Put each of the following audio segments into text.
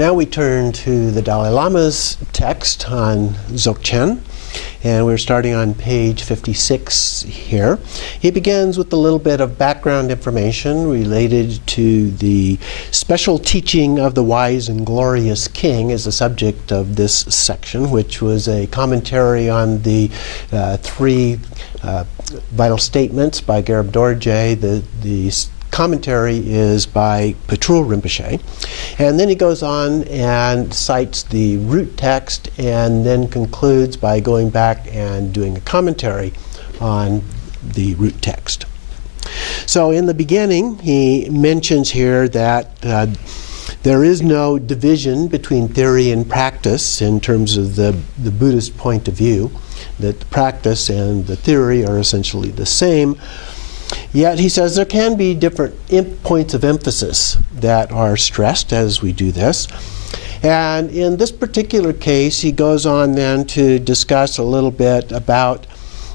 Now we turn to the Dalai Lama's text on Dzogchen, and we're starting on page 56 here. He begins with a little bit of background information related to the special teaching of the wise and glorious king as the subject of this section, which was a commentary on the three vital statements by Garab Dorje. The commentary is by Patrul Rinpoche, and then he goes on and cites the root text and then concludes by going back and doing a commentary on the root text. So in the beginning he mentions here that there is no division between theory and practice in terms of the Buddhist point of view, that the practice and the theory are essentially the same. Yet he says there can be different points of emphasis that are stressed as we do this. And in this particular case, he goes on then to discuss a little bit about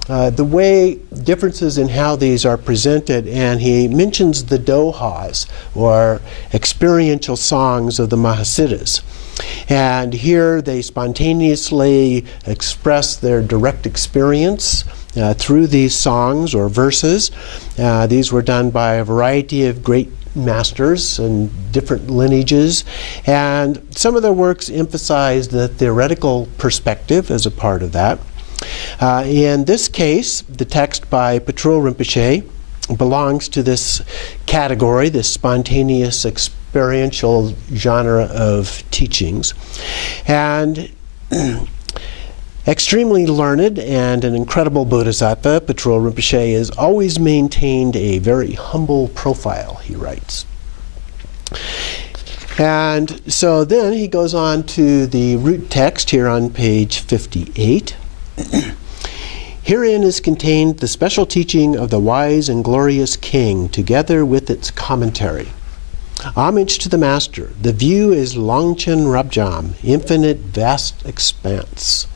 the way differences in how these are presented, and he mentions the dohas, or experiential songs of the Mahasiddhas. And here they spontaneously express their direct experience through these songs or verses. These were done by a variety of great masters and different lineages, and some of their works emphasize the theoretical perspective as a part of that. In this case, the text by Patrul Rinpoche belongs to this category, this spontaneous experiential genre of teachings. And extremely learned and an incredible bodhisattva, Patrul Rinpoche has always maintained a very humble profile, he writes. And so then he goes on to the root text here on page 58. Herein is contained the special teaching of the wise and glorious king, together with its commentary. Homage to the master. The view is Longchen Rabjam, infinite vast expanse.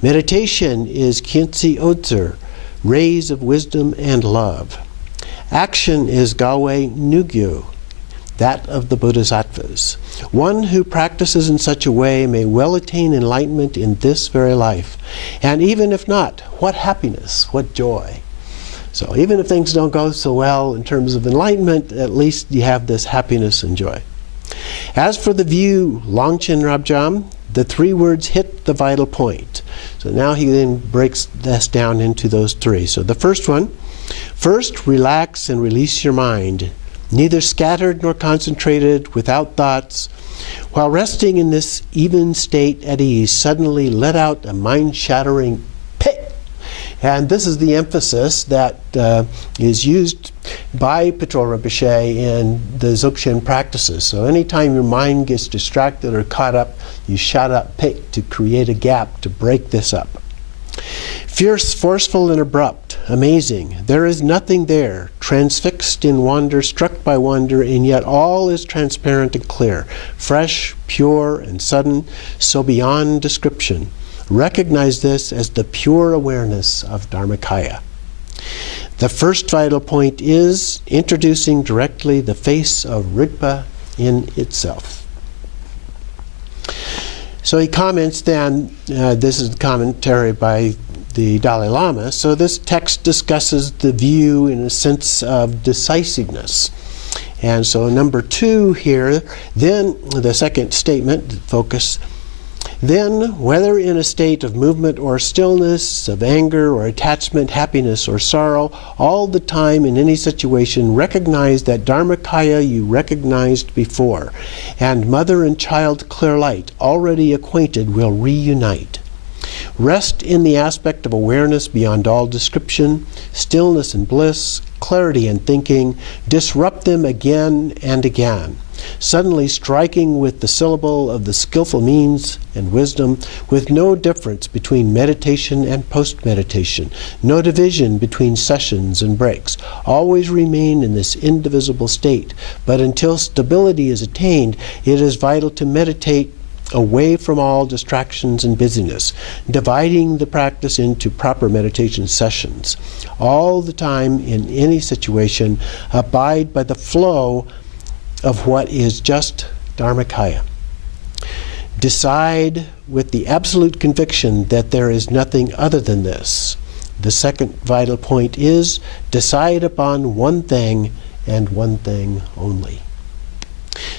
Meditation is Khyentse Odzer, rays of wisdom and love. Action is Gawe Nugyo, that of the Bodhisattvas. One who practices in such a way may well attain enlightenment in this very life. And even if not, what happiness, what joy. So even if things don't go so well in terms of enlightenment, at least you have this happiness and joy. As for the view, Longchen Rabjam, the three words hit the vital point. So now he then breaks this down into those three. So the first one, first relax and release your mind, neither scattered nor concentrated, without thoughts. While resting in this even state at ease, suddenly let out a mind-shattering pit. And this is the emphasis that is used by Patrul Rinpoche in the Dzogchen practices. So anytime your mind gets distracted or caught up, you shout out pit to create a gap, to break this up. Fierce, forceful, and abrupt, amazing. There is nothing there, transfixed in wonder, struck by wonder, and yet all is transparent and clear, fresh, pure, and sudden, so beyond description. Recognize this as the pure awareness of Dharmakaya. The first vital point is introducing directly the face of Rigpa in itself. So he comments then, this is the commentary by the Dalai Lama, so this text discusses the view in a sense of decisiveness. And so number 2 here, then the second statement, focus, then whether in a state of movement or stillness, of anger or attachment, happiness or sorrow, all the time in any situation, recognize that Dharmakaya you recognized before, and mother and child clear light, already acquainted, will reunite. Rest in the aspect of awareness beyond all description, stillness and bliss, clarity and thinking, disrupt them again and again, suddenly striking with the syllable of the skillful means and wisdom, with no difference between meditation and post-meditation, no division between sessions and breaks. Always remain in this indivisible state, but until stability is attained, it is vital to meditate away from all distractions and busyness, dividing the practice into proper meditation sessions. All the time, in any situation, abide by the flow of what is just Dharmakaya. Decide with the absolute conviction that there is nothing other than this. The second vital point is decide upon one thing and one thing only.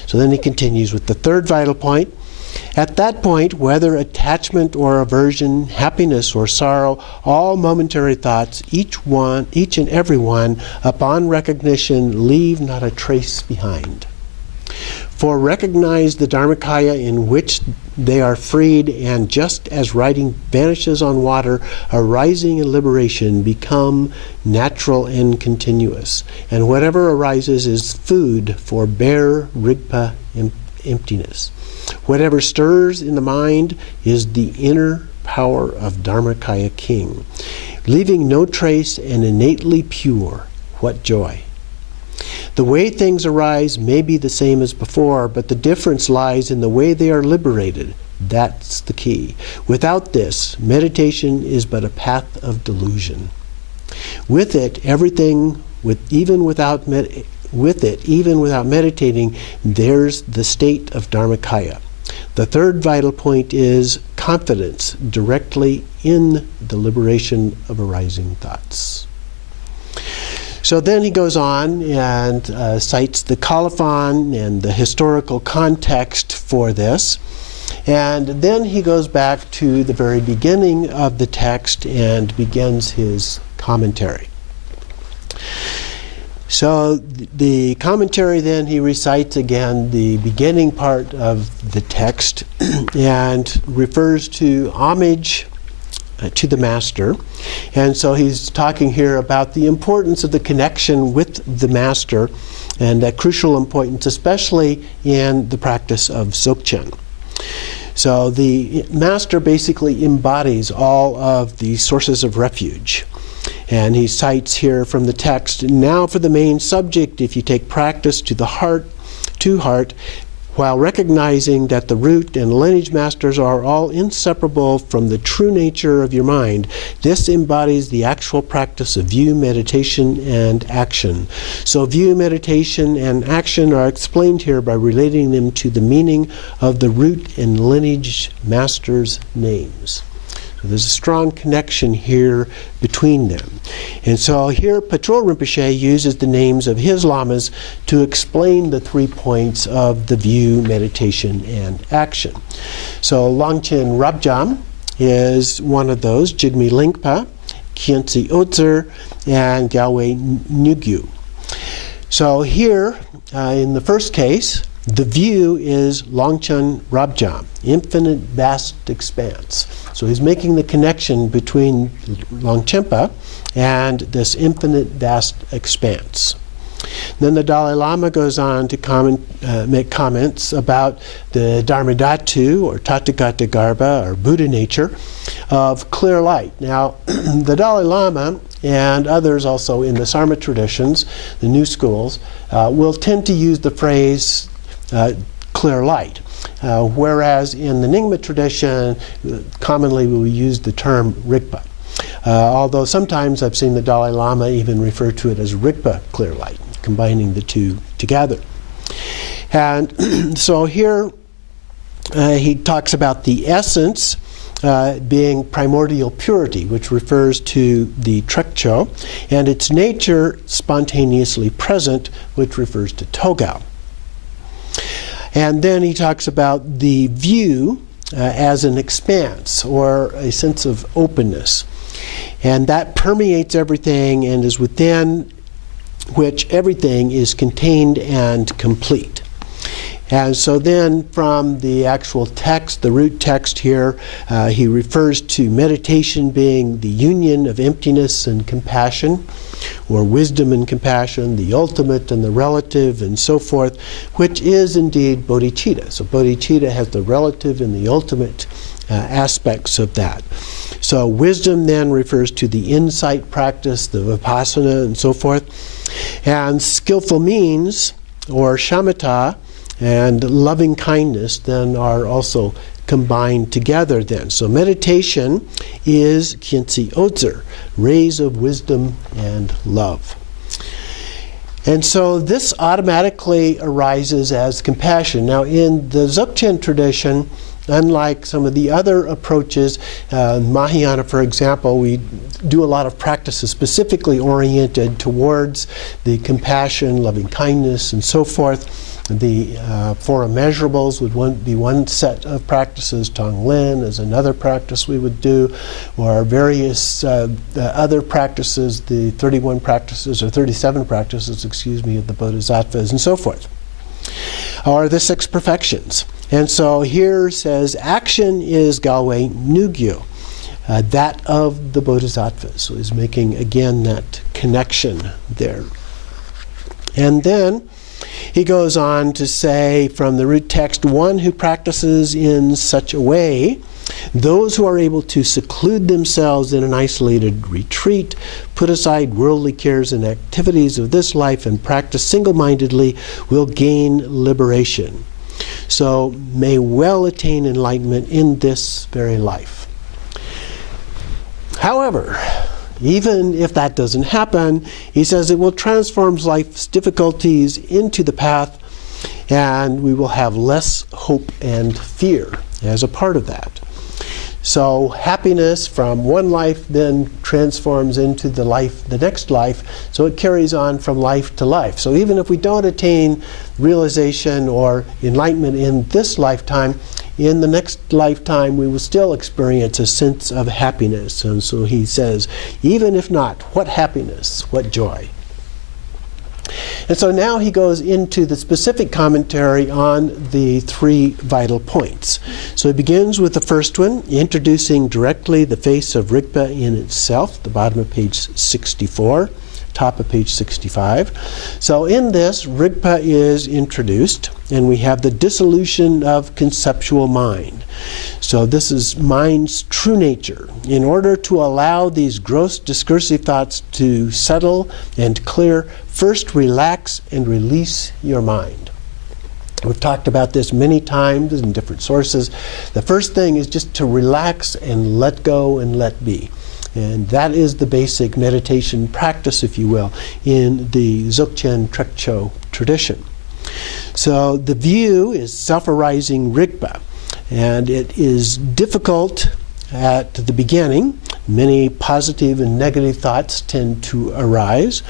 So then he continues with the third vital point. At that point, whether attachment or aversion, happiness or sorrow, all momentary thoughts, each and every one, upon recognition, leave not a trace behind. For recognize the Dharmakaya in which they are freed, and just as writing vanishes on water, arising and liberation become natural and continuous. And whatever arises is food for bare Rigpa emptiness. Whatever stirs in the mind is the inner power of Dharmakaya King. Leaving no trace and innately pure, what joy! The way things arise may be the same as before, but the difference lies in the way they are liberated. That's the key. Without this, meditation is but a path of delusion. With it, even without meditating, there's the state of Dharmakaya. The third vital point is confidence directly in the liberation of arising thoughts. So then he goes on and cites the colophon and the historical context for this. And then he goes back to the very beginning of the text and begins his commentary. So the commentary, then he recites again the beginning part of the text and refers to homage to the master. And so he's talking here about the importance of the connection with the master, and that crucial importance, especially in the practice of Dzogchen. So the master basically embodies all of the sources of refuge. And he cites here from the text, now for the main subject, if you take practice to heart, while recognizing that the root and lineage masters are all inseparable from the true nature of your mind, this embodies the actual practice of view, meditation, and action. So view, meditation, and action are explained here by relating them to the meaning of the root and lineage masters' names. So there's a strong connection here between them. And so here Patrul Rinpoche uses the names of his lamas to explain the 3 points of the view, meditation, and action. So Longchen Rabjam is one of those, Jigme Lingpa, Khyentse Ozer, and Galway Nyugyu. So here, in the first case, the view is Longchen Rabjam, infinite vast expanse. So he's making the connection between Longchenpa and this infinite vast expanse. Then the Dalai Lama goes on to make comments about the Dharmadhatu, or Tathagata Garbha, or Buddha nature, of clear light. Now, the Dalai Lama and others also in the Sarma traditions, the new schools, will tend to use the phrase clear light. Whereas in the Nyingma tradition, commonly we use the term Rigpa. Although sometimes I've seen the Dalai Lama even refer to it as Rigpa clear light, combining the two together. And so here he talks about the essence being primordial purity, which refers to the Trekcho, and its nature spontaneously present, which refers to Togao. And then he talks about the view as an expanse, or a sense of openness. And that permeates everything and is within which everything is contained and complete. And so then from the actual text, the root text here, he refers to meditation being the union of emptiness and compassion, or wisdom and compassion, the ultimate and the relative, and so forth, which is indeed bodhicitta. So bodhicitta has the relative and the ultimate aspects of that. So wisdom then refers to the insight practice, the vipassana, and so forth. And skillful means, or shamatha, and loving kindness then are also combined together then. So meditation is Khyentse Ozer, rays of wisdom and love. And so this automatically arises as compassion. Now in the Dzogchen tradition, Unlike some of the other approaches, Mahayana, for example, we do a lot of practices specifically oriented towards the compassion, loving kindness, and so forth. The four immeasurables would be one set of practices. Tonglen is another practice we would do, or various other practices, the 31 practices, or 37 practices, excuse me, of the Bodhisattvas, and so forth, or the 6 perfections. And so here says action is Galway Nugyo, that of the Bodhisattvas. So he's making again that connection there. And then he goes on to say from the root text, one who practices in such a way, those who are able to seclude themselves in an isolated retreat, put aside worldly cares and activities of this life, and practice single-mindedly will gain liberation. So may well attain enlightenment in this very life. However, even if that doesn't happen, he says it will transform life's difficulties into the path, and we will have less hope and fear as a part of that. So happiness from one life then transforms into the next life, so it carries on from life to life. So even if we don't attain realization or enlightenment in this lifetime, in the next lifetime we will still experience a sense of happiness. And so he says, even if not, what happiness, what joy. And so now he goes into the specific commentary on the 3 vital points. So he begins with the first one, introducing directly the face of Rigpa in itself, the bottom of page 64, top of page 65. So in this, Rigpa is introduced, and we have the dissolution of conceptual mind. So this is mind's true nature. In order to allow these gross discursive thoughts to settle and clear, first relax and release your mind. We've talked about this many times in different sources. The first thing is just to relax and let go and let be. And that is the basic meditation practice, if you will, in the Dzogchen Trekcho tradition. So the view is self-arising Rigpa, and it is difficult at the beginning. Many positive and negative thoughts tend to arise.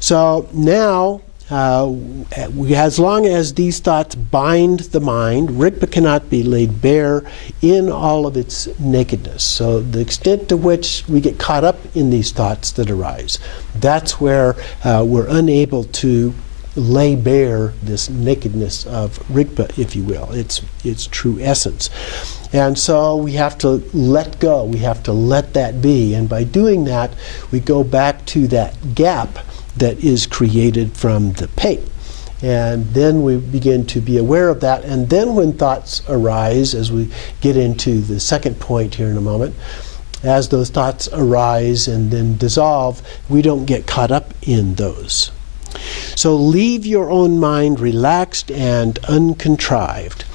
So now, as long as these thoughts bind the mind, Rigpa cannot be laid bare in all of its nakedness. So the extent to which we get caught up in these thoughts that arise, that's where we're unable to lay bare this nakedness of Rigpa, if you will, its true essence. And so we have to let go, we have to let that be, and by doing that, we go back to that gap that is created from the pain. And then we begin to be aware of that, and then when thoughts arise, as we get into the second point here in a moment, as those thoughts arise and then dissolve, we don't get caught up in those. So leave your own mind relaxed and uncontrived.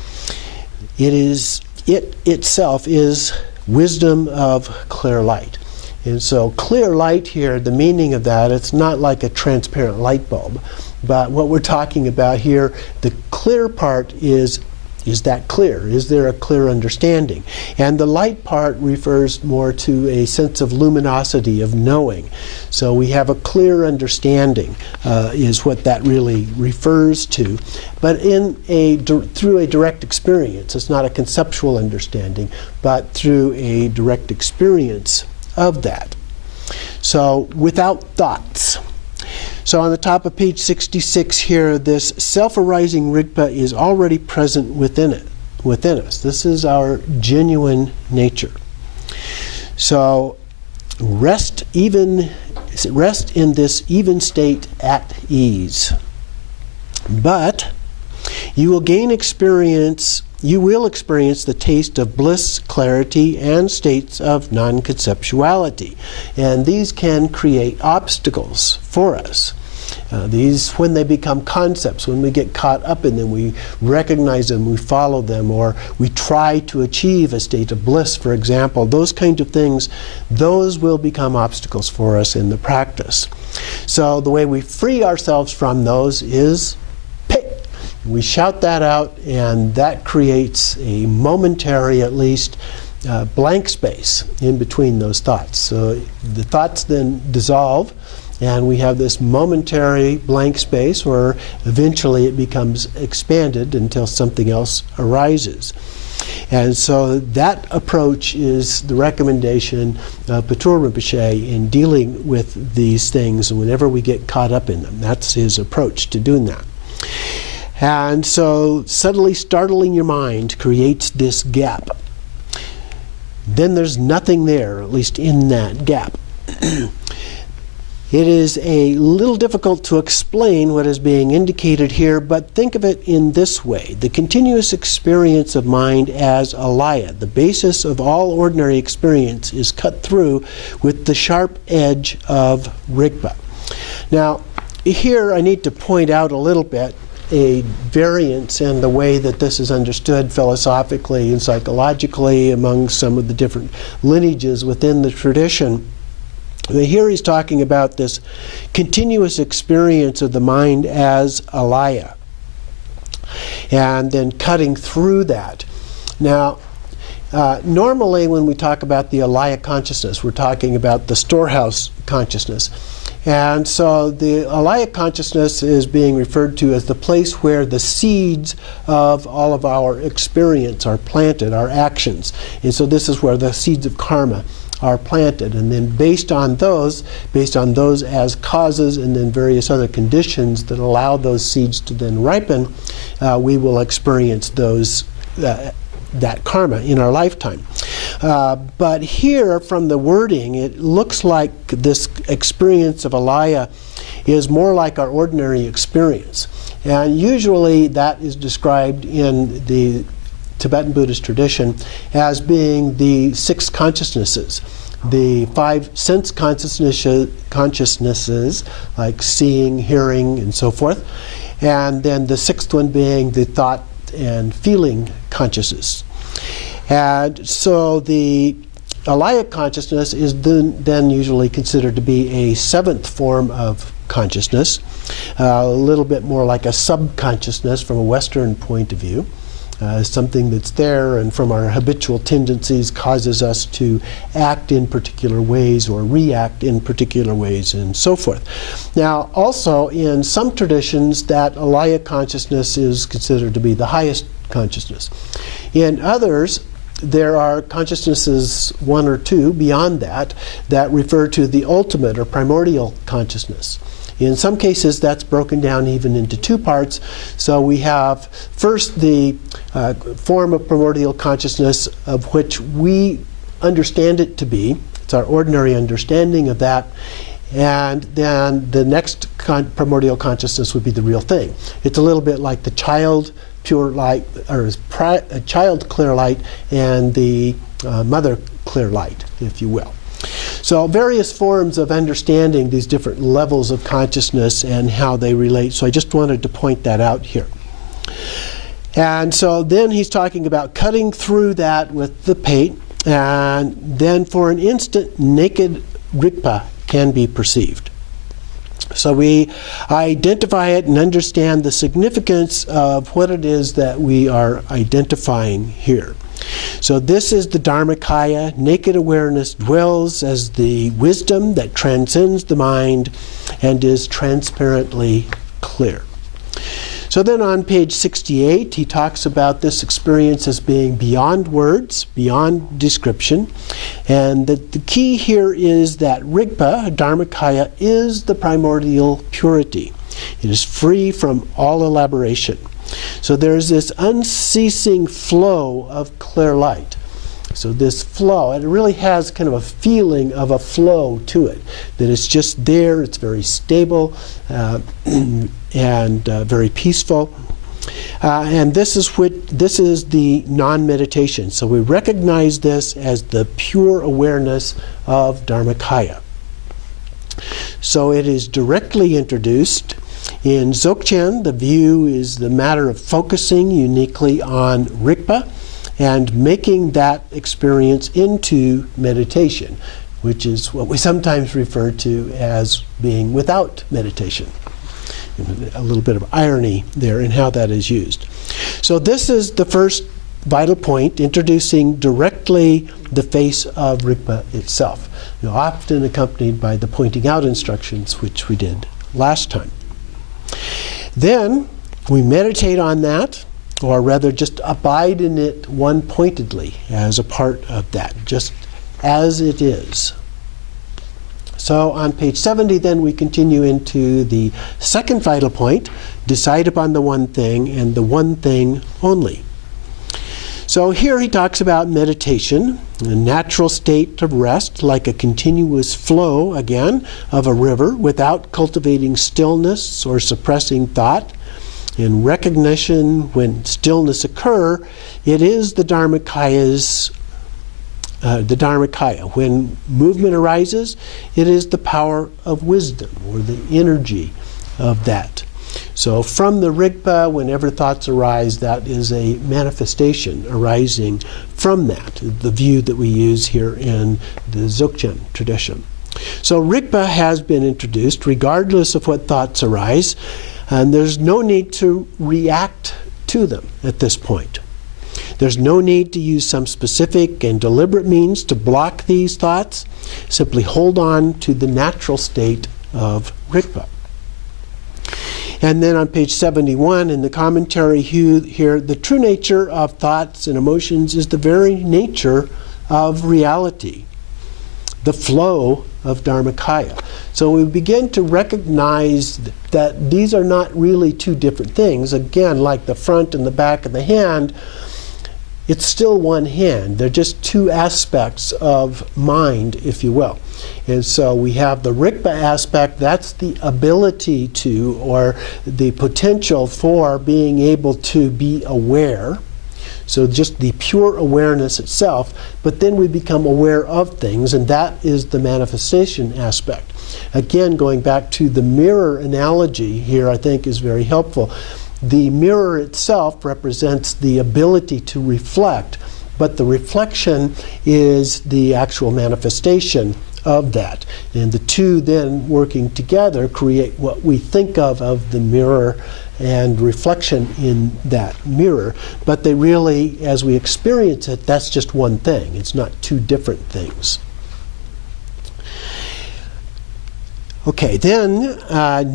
It itself is wisdom of clear light. And so clear light here, the meaning of that, it's not like a transparent light bulb. But what we're talking about here, the clear part is that clear? Is there a clear understanding? And the light part refers more to a sense of luminosity, of knowing. So we have a clear understanding is what that really refers to. But through a direct experience. It's not a conceptual understanding, but through a direct experience of that. So without thoughts. So on the top of page 66 here, this self-arising Rigpa is already present within us. This is our genuine nature. So rest in this even state at ease. But you will experience the taste of bliss, clarity, and states of non-conceptuality. And these can create obstacles for us. These, when they become concepts, when we get caught up in them, we recognize them, we follow them, or we try to achieve a state of bliss, for example, those kinds of things, those will become obstacles for us in the practice. So the way we free ourselves from those is We shout that out, and that creates a momentary, at least, blank space in between those thoughts. So the thoughts then dissolve, and we have this momentary blank space where eventually it becomes expanded until something else arises. And so that approach is the recommendation of Patrul Rinpoche in dealing with these things, and whenever we get caught up in them. That's his approach to doing that. And so suddenly startling your mind creates this gap. Then there's nothing there, at least in that gap. It is a little difficult to explain what is being indicated here, but think of it in this way. The continuous experience of mind as alaya, the basis of all ordinary experience, is cut through with the sharp edge of rigpa. Now, here I need to point out a little bit a variance in the way that this is understood philosophically and psychologically among some of the different lineages within the tradition. Here he's talking about this continuous experience of the mind as alaya, and then cutting through that. Now, normally when we talk about the alaya consciousness, we're talking about the storehouse consciousness. And so the alaya consciousness is being referred to as the place where the seeds of all of our experience are planted, our actions. And so this is where the seeds of karma are planted, and then based on those as causes and then various other conditions that allow those seeds to then ripen, we will experience those that karma in our lifetime. But here from the wording, it looks like this experience of alaya is more like our ordinary experience, and usually that is described in the Tibetan Buddhist tradition as being the 6 consciousnesses, the 5 sense consciousnesses like seeing, hearing, and so forth, and then the 6th one being the thought and feeling consciousness. And so the alaya consciousness is then usually considered to be a 7th form of consciousness, a little bit more like a subconsciousness from a Western point of view. Something that's there and from our habitual tendencies causes us to act in particular ways or react in particular ways and so forth. Now also in some traditions that alaya consciousness is considered to be the highest consciousness. In others there are consciousnesses 1 or 2 beyond that that refer to the ultimate or primordial consciousness. In some cases, that's broken down even into 2 parts. So we have first the form of primordial consciousness of which we understand it to be. It's our ordinary understanding of that. And then the next primordial consciousness would be the real thing. It's a little bit like the child pure light, or child clear light, and the mother clear light, if you will. So various forms of understanding these different levels of consciousness and how they relate. So I just wanted to point that out here. And so then he's talking about cutting through that with the pate, and then for an instant naked rigpa can be perceived. So we identify it and understand the significance of what it is that we are identifying here. So this is the Dharmakaya. Naked awareness dwells as the wisdom that transcends the mind and is transparently clear. So then on page 68, he talks about this experience as being beyond words, beyond description, and that the key here is that Rigpa, Dharmakaya, is the primordial purity. It is free from all elaboration. So there's this unceasing flow of clear light. So this flow, and it really has kind of a feeling of a flow to it, that it's just there, it's very stable and very peaceful. And this is the non-meditation. So we recognize this as the pure awareness of Dharmakaya. So it is directly introduced. In Dzogchen, the view is the matter of focusing uniquely on Rigpa and making that experience into meditation, which is what we sometimes refer to as being without meditation. A little bit of irony there in how that is used. So this is the first vital point, introducing directly the face of Rigpa itself, often accompanied by the pointing out instructions, which we did last time. Then we meditate on that, or rather just abide in it one-pointedly as a part of that, just as it is. So on page 70 then we continue into the second vital point, decide upon the one thing and the one thing only. So here he talks about meditation, a natural state of rest, like a continuous flow, again, of a river without cultivating stillness or suppressing thought. In recognition, when stillness occur, it is the Dharmakaya. When movement arises, it is the power of wisdom, or the energy of that. So from the Rigpa, whenever thoughts arise, that is a manifestation arising from that, the view that we use here in the Dzogchen tradition. So Rigpa has been introduced regardless of what thoughts arise, and there's no need to react to them at this point. There's no need to use some specific and deliberate means to block these thoughts. Simply hold on to the natural state of Rigpa. And then on page 71 in the commentary here, the true nature of thoughts and emotions is the very nature of reality, the flow of Dharmakaya. So we begin to recognize that these are not really two different things. Again, like the front and the back of the hand, it's still one hand. They're just two aspects of mind, if you will. And so we have the Rigpa aspect, that's the ability to, or the potential for being able to be aware. So just the pure awareness itself, but then we become aware of things, and that is the manifestation aspect. Again, going back to the mirror analogy here, I think is very helpful. The mirror itself represents the ability to reflect, but the reflection is the actual manifestation of that. And the two then working together create what we think of the mirror and reflection in that mirror. But they really, as we experience it, that's just one thing. It's not two different things. Okay, then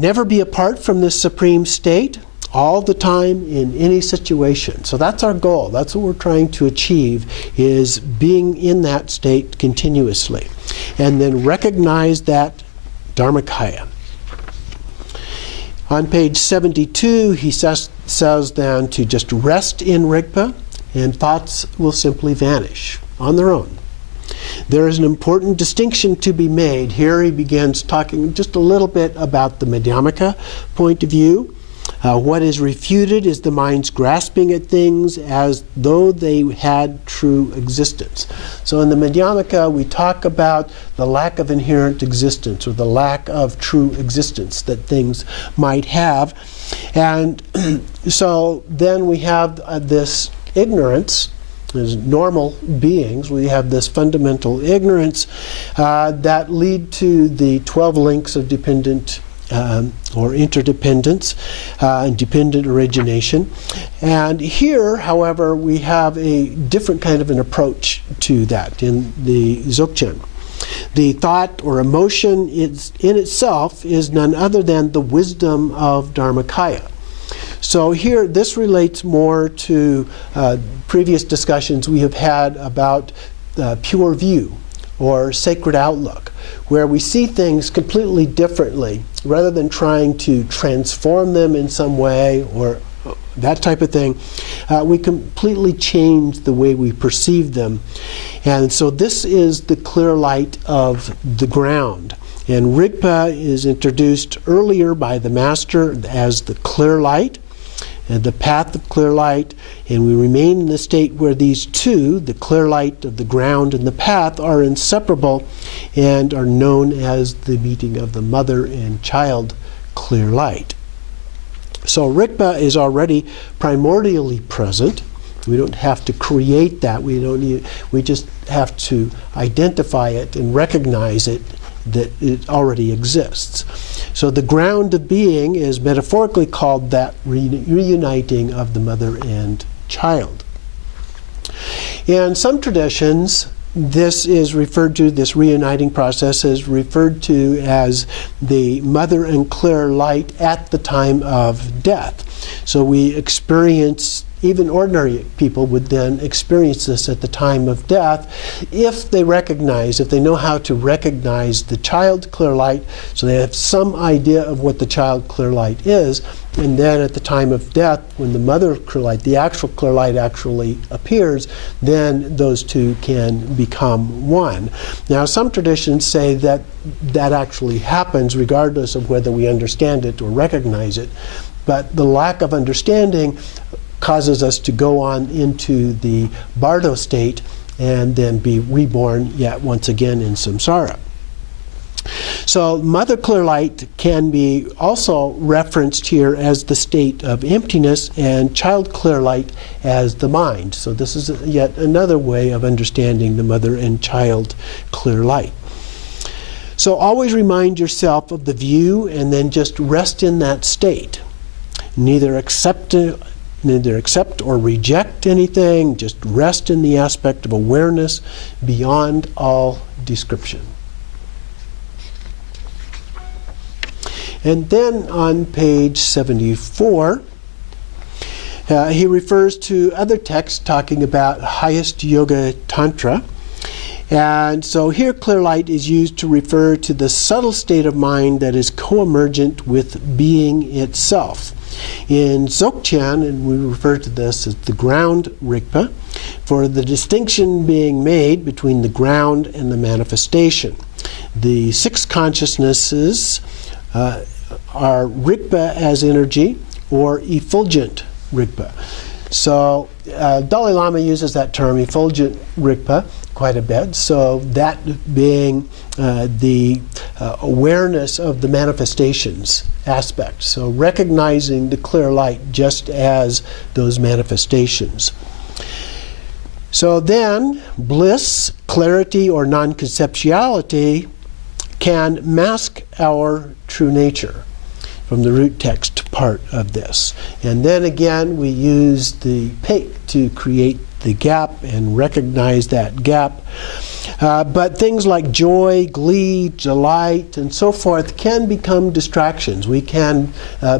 never be apart from this supreme state all the time in any situation. So that's our goal. That's what we're trying to achieve, is being in that state continuously. And then recognize that Dharmakaya. On page 72, he says then to just rest in Rigpa, and thoughts will simply vanish on their own. There is an important distinction to be made. Here he begins talking just a little bit about the Madhyamaka point of view. What is refuted is the mind's grasping at things as though they had true existence. So in the Madhyamaka, we talk about the lack of inherent existence, or the lack of true existence that things might have. And so then we have this ignorance. As normal beings, we have this fundamental ignorance that lead to the 12 links of dependent or interdependence and dependent origination. And here, however, we have a different kind of an approach to that in the Dzogchen. The thought or emotion is, in itself is none other than the wisdom of Dharmakaya. So here, this relates more to previous discussions we have had about pure view or sacred outlook, where we see things completely differently rather than trying to transform them in some way or that type of thing. We completely change the way we perceive them. And so this is the clear light of the ground. And Rigpa is introduced earlier by the master as the clear light, and the path of clear light, and we remain in the state where these two, the clear light of the ground and the path, are inseparable and are known as the meeting of the mother and child clear light. So Rigpa is already primordially present. We don't have to create that. We just have to identify it and recognize it, that it already exists. So the ground of being is metaphorically called that reuniting of the mother and child. In some traditions, this is referred to, this reuniting process is referred to as the mother and clear light at the time of death. So we experience, even ordinary people would then experience this at the time of death if they know how to recognize the child clear light, so they have some idea of what the child clear light is, and then at the time of death, when the mother clear light, the actual clear light actually appears, then those two can become one. Now, some traditions say that that actually happens regardless of whether we understand it or recognize it, but the lack of understanding causes us to go on into the bardo state and then be reborn yet once again in samsara. So mother clear light can be also referenced here as the state of emptiness, and child clear light as the mind. So this is yet another way of understanding the mother and child clear light. So always remind yourself of the view and then just rest in that state. Neither accept or reject anything, just rest in the aspect of awareness beyond all description. And then on page 74, he refers to other texts talking about highest yoga tantra. And so here clear light is used to refer to the subtle state of mind that is co-emergent with being itself. In Dzogchen, and we refer to this as the ground Rigpa, for the distinction being made between the ground and the manifestation. The six consciousnesses are Rigpa as energy or effulgent Rigpa. So Dalai Lama uses that term, effulgent Rigpa, quite a bit. So that being the awareness of the manifestations aspect. So recognizing the clear light just as those manifestations. So then bliss, clarity, or non-conceptuality can mask our true nature from the root text part of this. And then again we use the pate to create the gap and recognize that gap. But things like joy, glee, delight, and so forth can become distractions. We can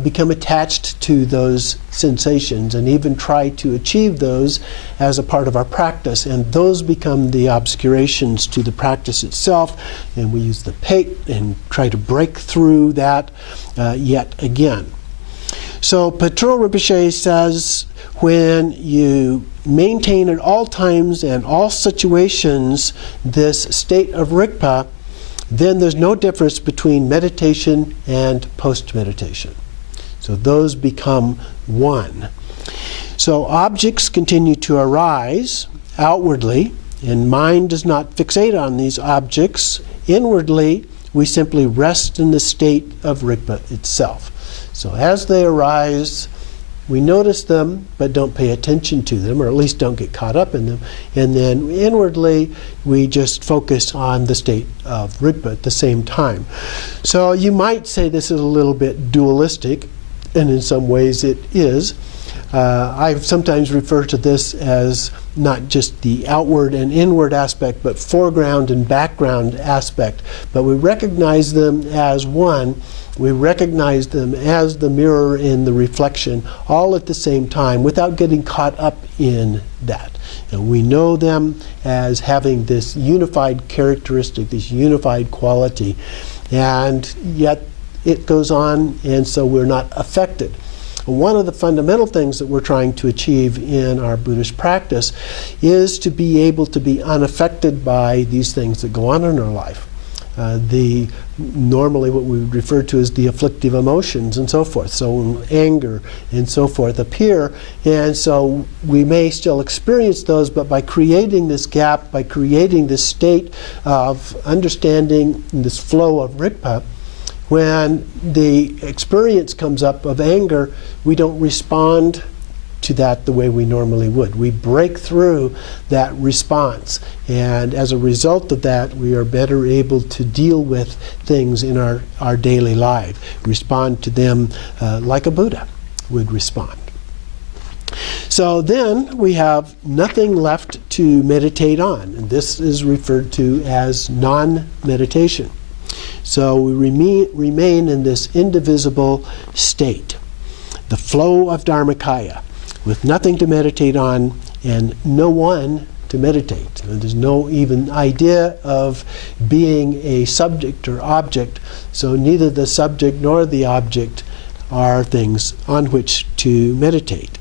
become attached to those sensations and even try to achieve those as a part of our practice, and those become the obscurations to the practice itself, and we use the pate and try to break through that yet again. So Patrul Rinpoche says, when you maintain at all times and all situations this state of Rigpa, then there's no difference between meditation and post-meditation. So those become one. So objects continue to arise outwardly, and mind does not fixate on these objects. Inwardly, we simply rest in the state of Rigpa itself. So as they arise, we notice them, but don't pay attention to them, or at least don't get caught up in them. And then inwardly, we just focus on the state of Rigpa at the same time. So you might say this is a little bit dualistic, and in some ways it is. I sometimes refer to this as not just the outward and inward aspect, but foreground and background aspect. But we recognize them as one. We recognize them as the mirror and the reflection all at the same time without getting caught up in that. And we know them as having this unified characteristic, this unified quality, and yet it goes on, and so we're not affected. One of the fundamental things that we're trying to achieve in our Buddhist practice is to be able to be unaffected by these things that go on in our life. Normally what we would refer to as the afflictive emotions and so forth. So anger and so forth appear, and so we may still experience those, but by creating this gap, by creating this state of understanding this flow of Rigpa, when the experience comes up of anger, we don't respond to that the way we normally would. We break through that response, and as a result of that, we are better able to deal with things in our daily life, respond to them like a Buddha would respond. So then we have nothing left to meditate on, and this is referred to as non-meditation. So we remain in this indivisible state, the flow of Dharmakaya, with nothing to meditate on and no one to meditate. There's no even idea of being a subject or object, so neither the subject nor the object are things on which to meditate.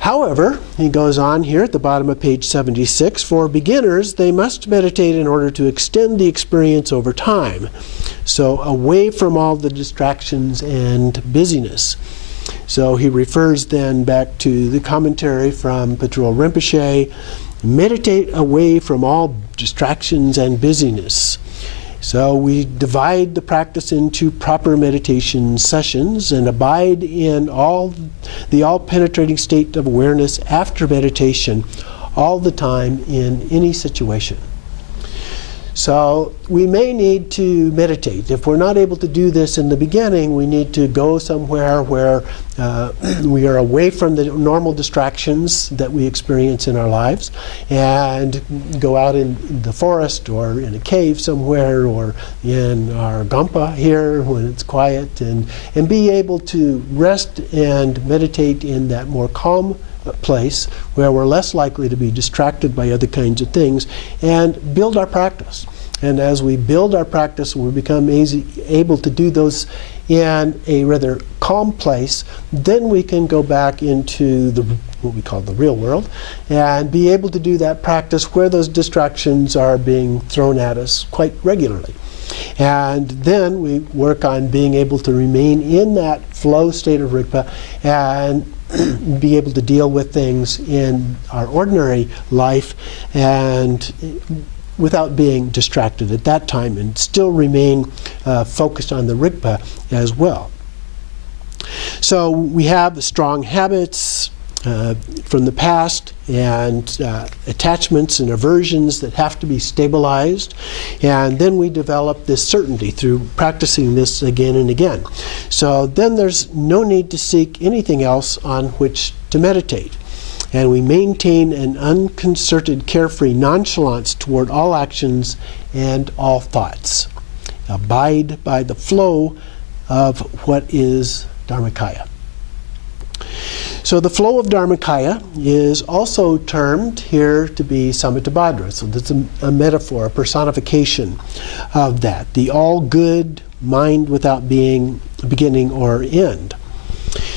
However, he goes on here at the bottom of page 76, for beginners, they must meditate in order to extend the experience over time, so away from all the distractions and busyness. So he refers then back to the commentary from Patrul Rinpoche, meditate away from all distractions and busyness. So we divide the practice into proper meditation sessions and abide in the all-penetrating state of awareness after meditation all the time in any situation. So we may need to meditate. If we're not able to do this in the beginning, we need to go somewhere where we are away from the normal distractions that we experience in our lives, and go out in the forest or in a cave somewhere or in our Gampa here when it's quiet, and be able to rest and meditate in that more calm place where we're less likely to be distracted by other kinds of things, and build our practice. And as we build our practice, we become able to do those in a rather calm place, then we can go back into what we call the real world and be able to do that practice where those distractions are being thrown at us quite regularly. And then we work on being able to remain in that flow state of Rigpa and be able to deal with things in our ordinary life and without being distracted at that time, and still remain focused on the Rigpa as well. So we have the strong habits from the past and attachments and aversions that have to be stabilized, and then we develop this certainty through practicing this again and again. So then there's no need to seek anything else on which to meditate, and we maintain an unconcerted, carefree nonchalance toward all actions and all thoughts. Abide by the flow of what is Dharmakaya. So the flow of Dharmakaya is also termed here to be Samattabhadra. So that's a metaphor, a personification of that. The all-good mind without being beginning or end.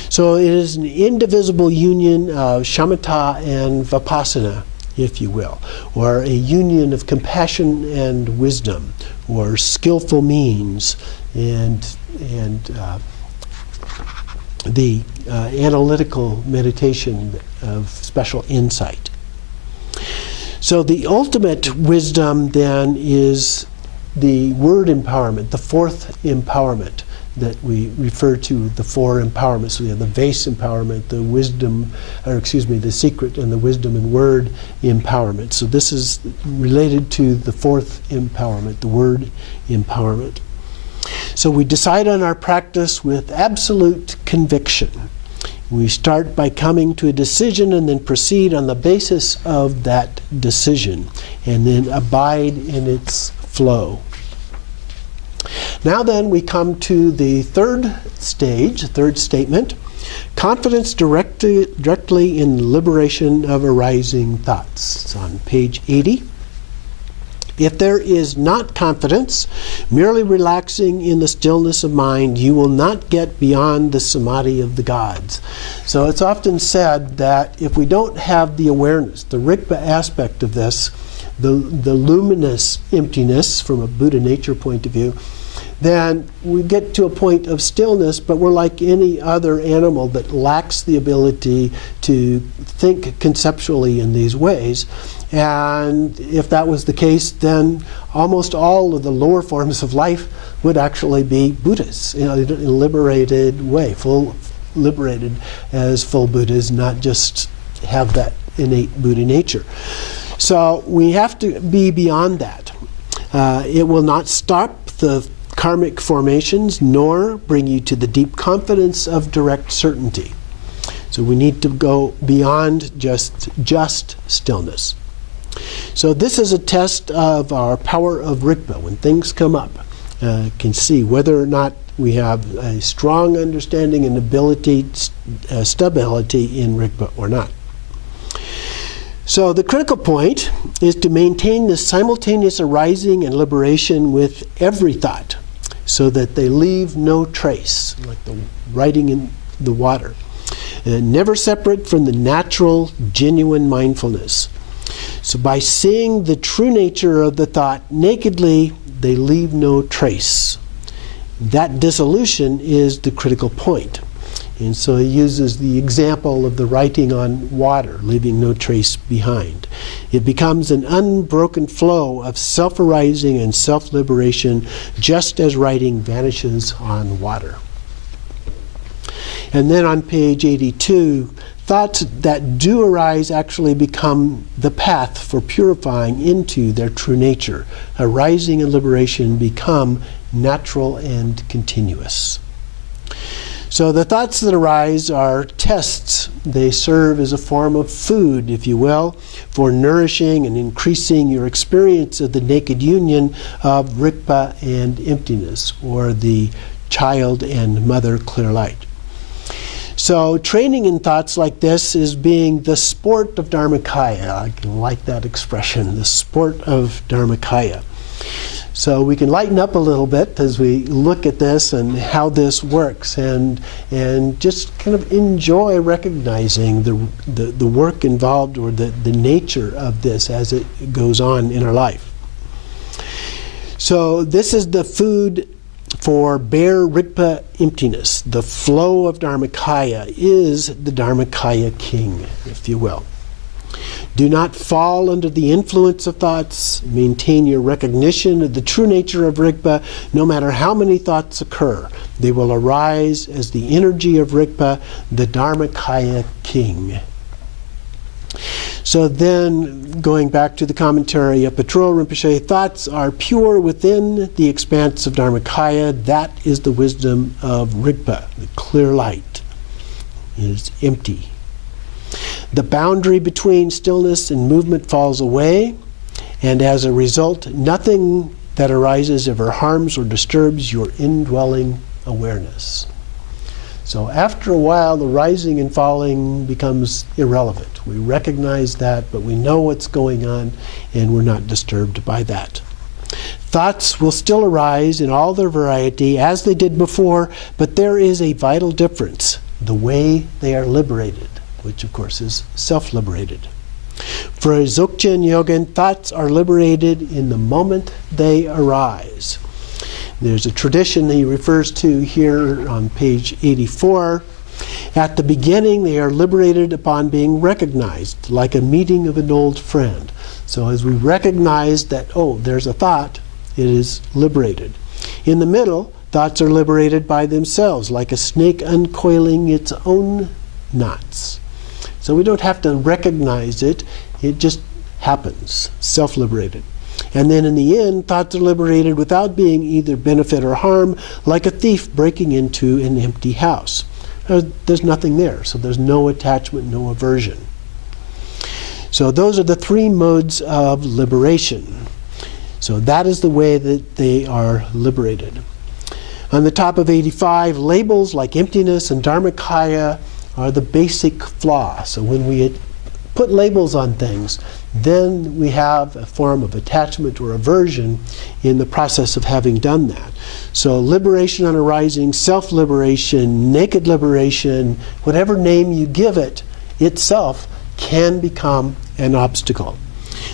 So it is an indivisible union of shamatha and vipassana, if you will, or a union of compassion and wisdom, or skillful means and the analytical meditation of special insight. So the ultimate wisdom then is the word empowerment, the fourth empowerment that we refer to, the four empowerments. So we have the vase empowerment, the wisdom, the secret and the wisdom and word empowerment. So this is related to the fourth empowerment, the word empowerment. So we decide on our practice with absolute conviction. We start by coming to a decision and then proceed on the basis of that decision, and then abide in its flow. Now then we come to the third stage, third statement, confidence directly in the liberation of arising thoughts. It's on page 80. If there is not confidence, merely relaxing in the stillness of mind, you will not get beyond the samadhi of the gods. So it's often said that if we don't have the awareness, the Rigpa aspect of this, the luminous emptiness from a Buddha nature point of view, then we get to a point of stillness, but we're like any other animal that lacks the ability to think conceptually in these ways. And if that was the case, then almost all of the lower forms of life would actually be Buddhas in a liberated way, full liberated as full Buddhas, not just have that innate Buddha nature. So we have to be beyond that. It will not stop the karmic formations, nor bring you to the deep confidence of direct certainty. So we need to go beyond just stillness. So this is a test of our power of Rigpa. When things come up, can see whether or not we have a strong understanding and ability, stability in Rigpa or not. So the critical point is to maintain this simultaneous arising and liberation with every thought, so that they leave no trace, like the writing in the water, and never separate from the natural, genuine mindfulness. So by seeing the true nature of the thought nakedly, they leave no trace. That dissolution is the critical point. And so he uses the example of the writing on water, leaving no trace behind. It becomes an unbroken flow of self-arising and self-liberation, just as writing vanishes on water. And then on page 82, thoughts that do arise actually become the path for purifying into their true nature. Arising and liberation become natural and continuous. So the thoughts that arise are tests. They serve as a form of food, if you will, for nourishing and increasing your experience of the naked union of Rigpa and emptiness, or the child and mother clear light. So training in thoughts like this is being the sport of Dharmakaya. I like that expression, the sport of Dharmakaya. So we can lighten up a little bit as we look at this and how this works, and just kind of enjoy recognizing the work involved, or the nature of this as it goes on in our life. So this is the food for bare Rigpa emptiness. The flow of Dharmakaya is the Dharmakaya king, if you will. Do not fall under the influence of thoughts. Maintain your recognition of the true nature of Rigpa. No matter how many thoughts occur, they will arise as the energy of Rigpa, the Dharmakaya king. So then, going back to the commentary of Patrul Rinpoche, thoughts are pure within the expanse of Dharmakaya. That is the wisdom of Rigpa. The clear light is empty. The boundary between stillness and movement falls away, and as a result, nothing that arises ever harms or disturbs your indwelling awareness. So after a while, the rising and falling becomes irrelevant. We recognize that, but we know what's going on, and we're not disturbed by that. Thoughts will still arise in all their variety as they did before, but there is a vital difference: the way they are liberated, which of course is self-liberated. For a Dzogchen yogin, thoughts are liberated in the moment they arise. There's a tradition that he refers to here on page 84. At the beginning, they are liberated upon being recognized, like a meeting of an old friend. So as we recognize that, oh, there's a thought, it is liberated. In the middle, thoughts are liberated by themselves, like a snake uncoiling its own knots. So we don't have to recognize it, it just happens, self-liberated. And then in the end, thoughts are liberated without being either benefit or harm, like a thief breaking into an empty house. There's nothing there, so there's no attachment, no aversion. So those are the three modes of liberation. So that is the way that they are liberated. On the top of 85, labels like emptiness and Dharmakaya are the basic flaw. So when we put labels on things, then we have a form of attachment or aversion in the process of having done that. So liberation on arising, self-liberation, naked liberation, whatever name you give it, itself can become an obstacle.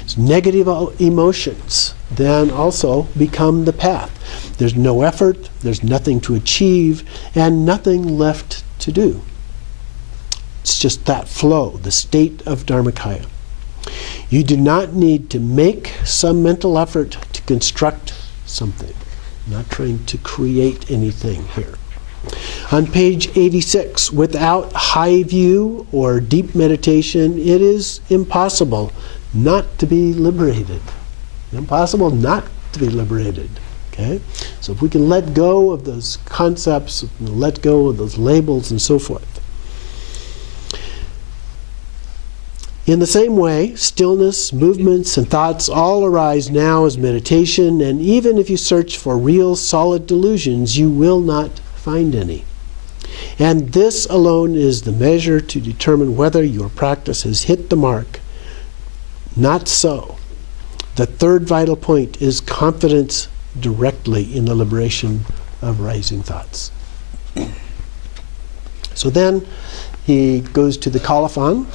So negative emotions then also become the path. There's no effort, there's nothing to achieve, and nothing left to do. It's just that flow, the state of Dharmakaya. You do not need to make some mental effort to construct something. I'm not trying to create anything here. On page 86, without high view or deep meditation, it is impossible not to be liberated. Impossible not to be liberated. Okay? So if we can let go of those concepts, let go of those labels and so forth. In the same way, stillness, movements, and thoughts all arise now as meditation, and even if you search for real solid delusions, you will not find any. And this alone is the measure to determine whether your practice has hit the mark. Not so. The third vital point is confidence directly in the liberation of rising thoughts. So then he goes to the colophon.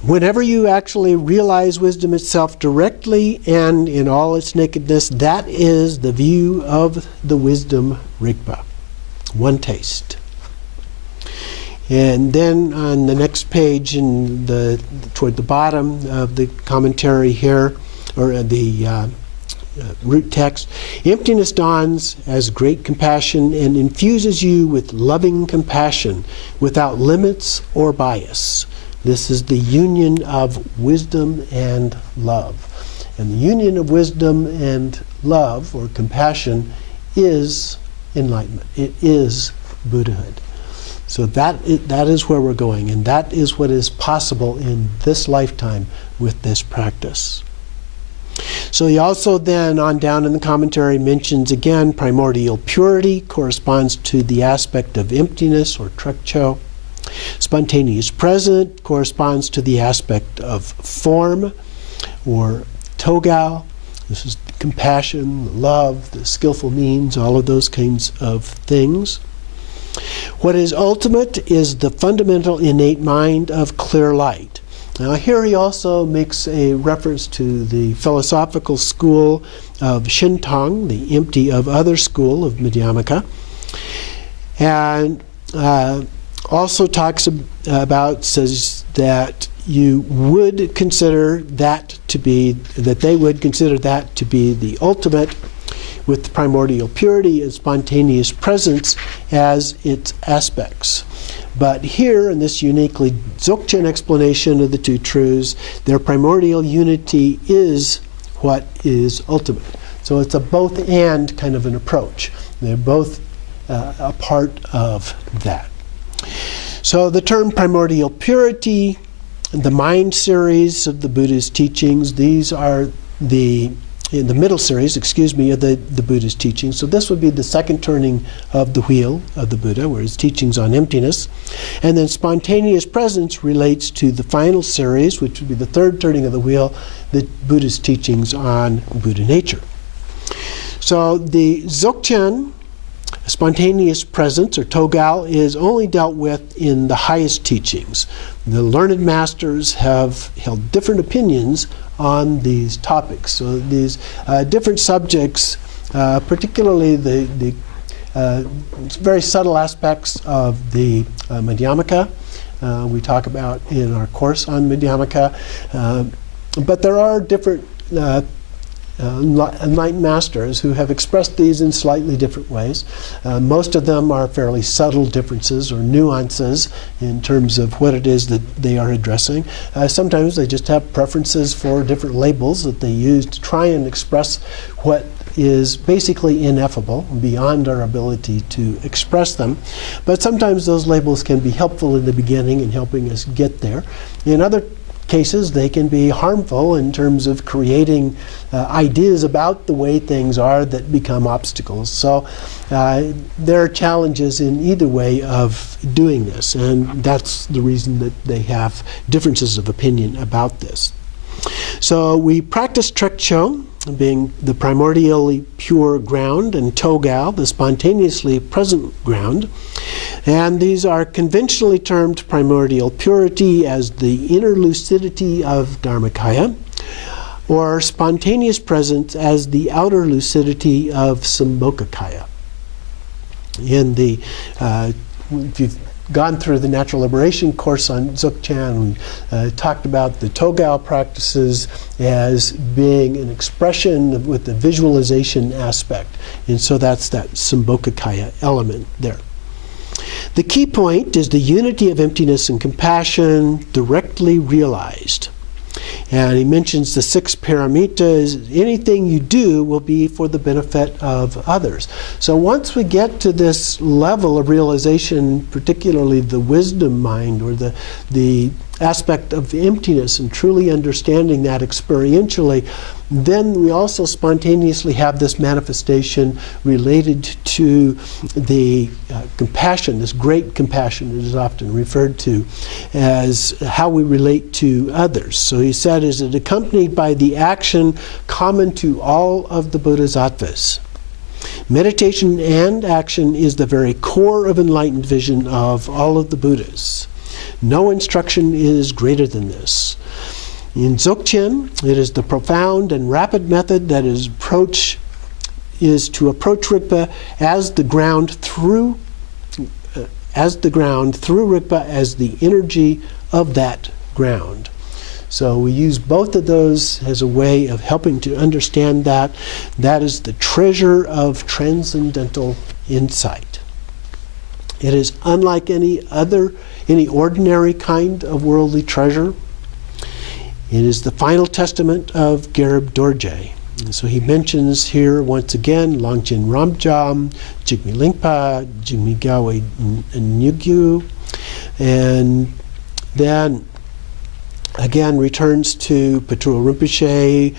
Whenever you actually realize wisdom itself directly and in all its nakedness, that is the view of the wisdom Rigpa. One taste. And then on the next page, toward the bottom of the commentary here, or the root text, emptiness dawns as great compassion and infuses you with loving compassion without limits or bias. This is the union of wisdom and love. And the union of wisdom and love, or compassion, is enlightenment. It is Buddhahood. So that is where we're going, and that is what is possible in this lifetime with this practice. So he also then, on down in the commentary, mentions again primordial purity corresponds to the aspect of emptiness, or Trekcho. Spontaneous present corresponds to the aspect of form, or Togao. This is compassion, love, the skillful means, all of those kinds of things. What is ultimate is the fundamental innate mind of clear light. Now here he also makes a reference to the philosophical school of Shintang, the empty of other school of Madhyamaka, and also talks about, says that you would consider that to be, that they would consider that to be the ultimate, with primordial purity and spontaneous presence as its aspects. But here, in this uniquely Dzogchen explanation of the two truths, their primordial unity is what is ultimate. So it's a both and kind of an approach. They're both a part of that. So the term primordial purity, the mind series of the Buddha's teachings, these are in the middle series, of the Buddha's teachings. So this would be the second turning of the wheel of the Buddha, where his teachings on emptiness. And then spontaneous presence relates to the final series, which would be the third turning of the wheel, the Buddha's teachings on Buddha nature. So the Dzogchen, spontaneous presence, or Togao, is only dealt with in the highest teachings. The learned masters have held different opinions on these topics. So these different subjects, particularly the very subtle aspects of the Madhyamaka, we talk about in our course on Madhyamaka, but there are different enlightened masters who have expressed these in slightly different ways. Most of them are fairly subtle differences or nuances in terms of what it is that they are addressing. Sometimes they just have preferences for different labels that they use to try and express what is basically ineffable, beyond our ability to express them. But sometimes those labels can be helpful in the beginning in helping us get there. In other cases, they can be harmful in terms of creating ideas about the way things are that become obstacles. So there are challenges in either way of doing this, and that's the reason that they have differences of opinion about this. So we practice Trekcho, being the primordially pure ground, and Togao, the spontaneously present ground. And these are conventionally termed primordial purity as the inner lucidity of Dharmakaya, or spontaneous presence as the outer lucidity of Sambhogakaya. In the, if you've gone through the Natural Liberation course on Dzogchen. We talked about the Togao practices as being an expression with the visualization aspect. And so that's that Sambhogakaya element there. The key point is the unity of emptiness and compassion directly realized. And he mentions the 6 paramitas. Anything you do will be for the benefit of others. So once we get to this level of realization, particularly the wisdom mind, or the aspect of emptiness, and truly understanding that experientially, then we also spontaneously have this manifestation related to the compassion, this great compassion that is often referred to as how we relate to others. So he said, is it accompanied by the action common to all of the Bodhisattvas? Meditation and action is the very core of enlightened vision of all of the Buddhas. No instruction is greater than this. In Dzogchen, it is the profound and rapid method that is to approach Rigpa as the ground through Rigpa as the energy of that ground. So we use both of those as a way of helping to understand that. That is the treasure of transcendental insight. It is unlike any ordinary kind of worldly treasure. It is the final testament of Garab Dorje. And so he mentions here once again Longjin Ramjam, Jigme Lingpa, Jigme Gawe Nyugyu, and then again returns to Patrul Rinpoche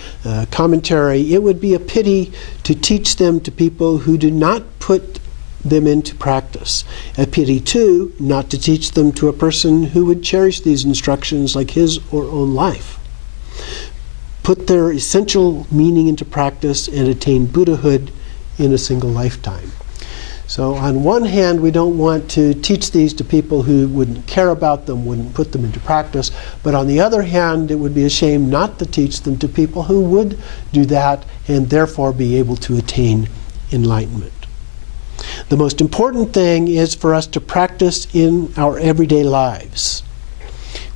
commentary. It would be a pity to teach them to people who do not put them into practice. A pity, too, not to teach them to a person who would cherish these instructions like his or own life, put their essential meaning into practice, and attain Buddhahood in a single lifetime. So on one hand, we don't want to teach these to people who wouldn't care about them, wouldn't put them into practice, but on the other hand, it would be a shame not to teach them to people who would do that and therefore be able to attain enlightenment. The most important thing is for us to practice in our everyday lives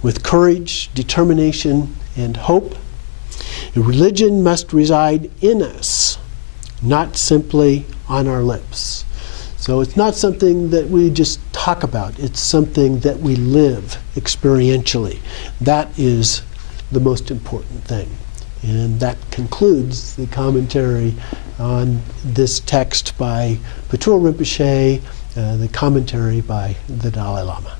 with courage, determination, and hope. Religion must reside in us, not simply on our lips. So it's not something that we just talk about. It's something that we live experientially. That is the most important thing. And that concludes the commentary on this text by Patrul Rinpoche, the commentary by the Dalai Lama.